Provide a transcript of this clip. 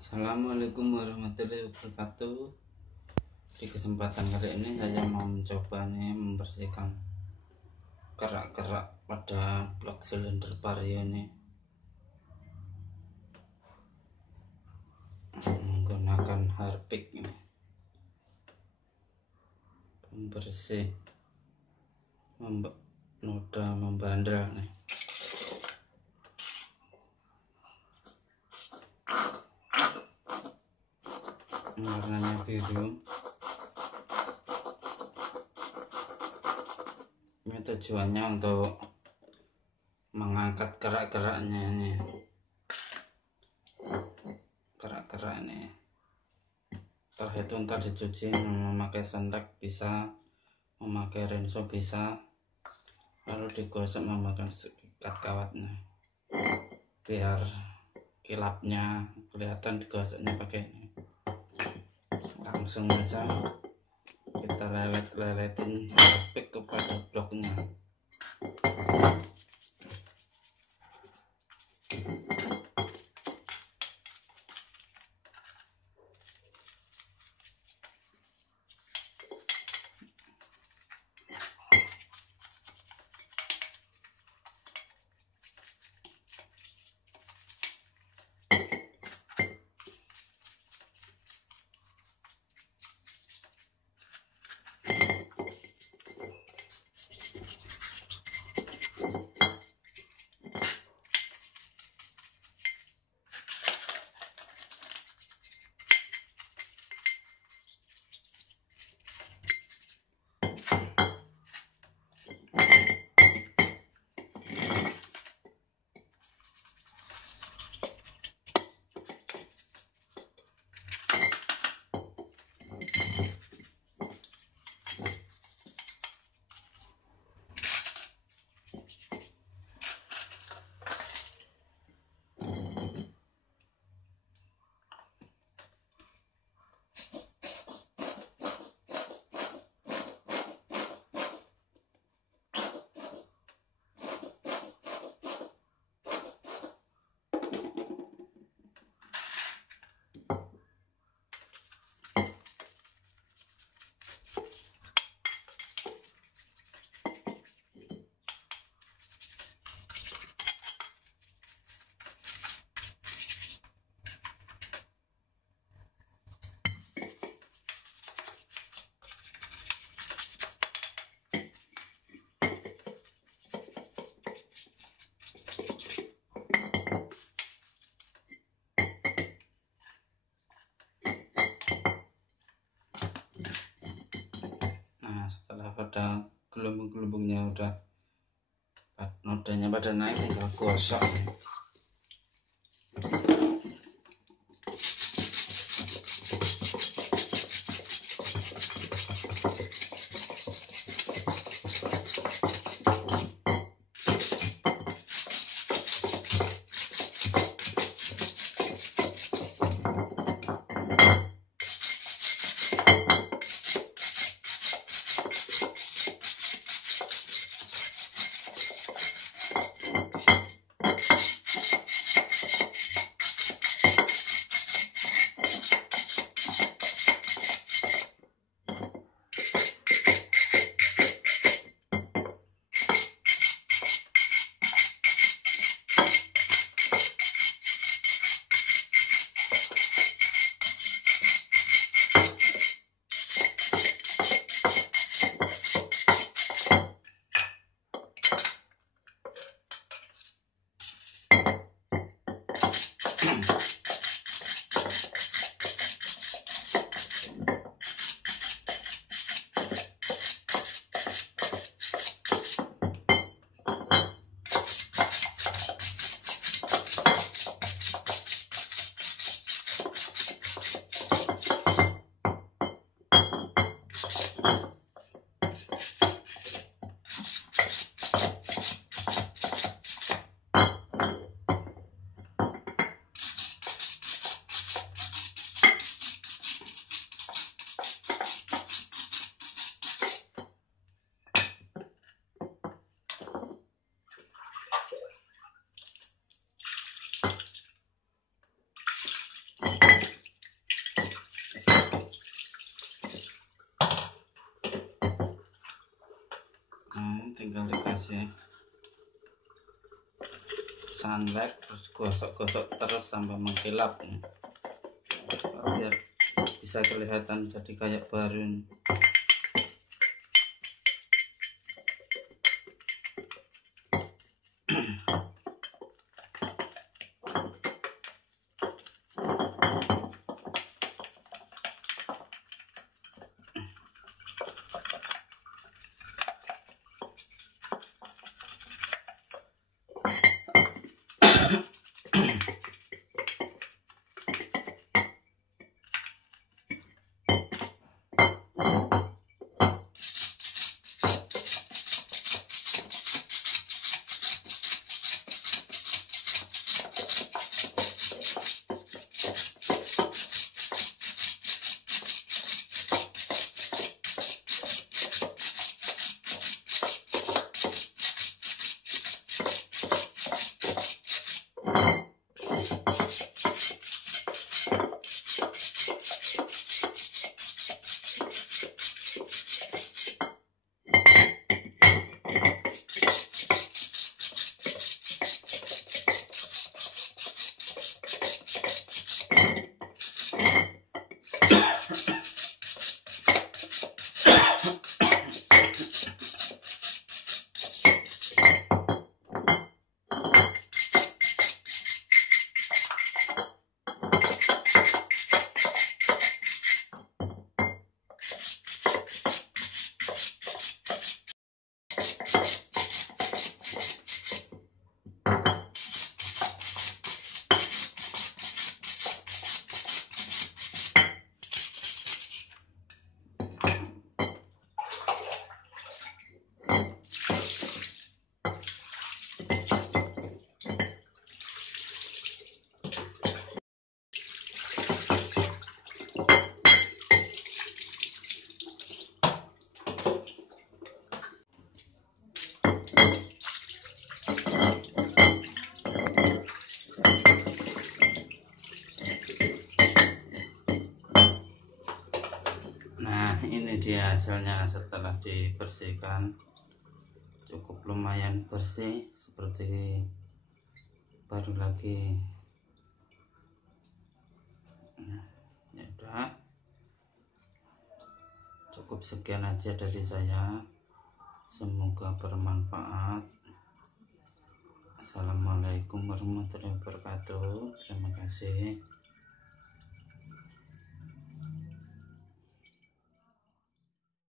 Assalamualaikum warahmatullahi wabarakatuh. Di kesempatan kali ini saya mau mencoba membersihkan kerak-kerak pada blok silinder vario ini menggunakan harpic ini, pembersih noda membandel nih. Warnanya biru. Ini tujuannya untuk mengangkat kerak-keraknya ini. Kerak-kerak ini setelah itu ntar dicuci memakai sunligh bisa, memakai rinso bisa, lalu digosok memakai sikat kawatnya biar kilapnya kelihatan digosoknya pakai ini. Langsung aja kita lelet-leletin harpic kepada bloknya. Setelah pada gelembung-gelembungnya udah nodanya pada naik, tinggal gosok. ya, sunligh, terus gosok-gosok terus sampai mengkilap biar bisa kelihatan jadi kayak baru nih. Nah, ini dia hasilnya setelah dibersihkan. Cukup lumayan bersih, seperti baru lagi. Nah, ya udah, cukup sekian aja dari saya. Semoga bermanfaat. Assalamualaikum warahmatullahi wabarakatuh. Terima kasih.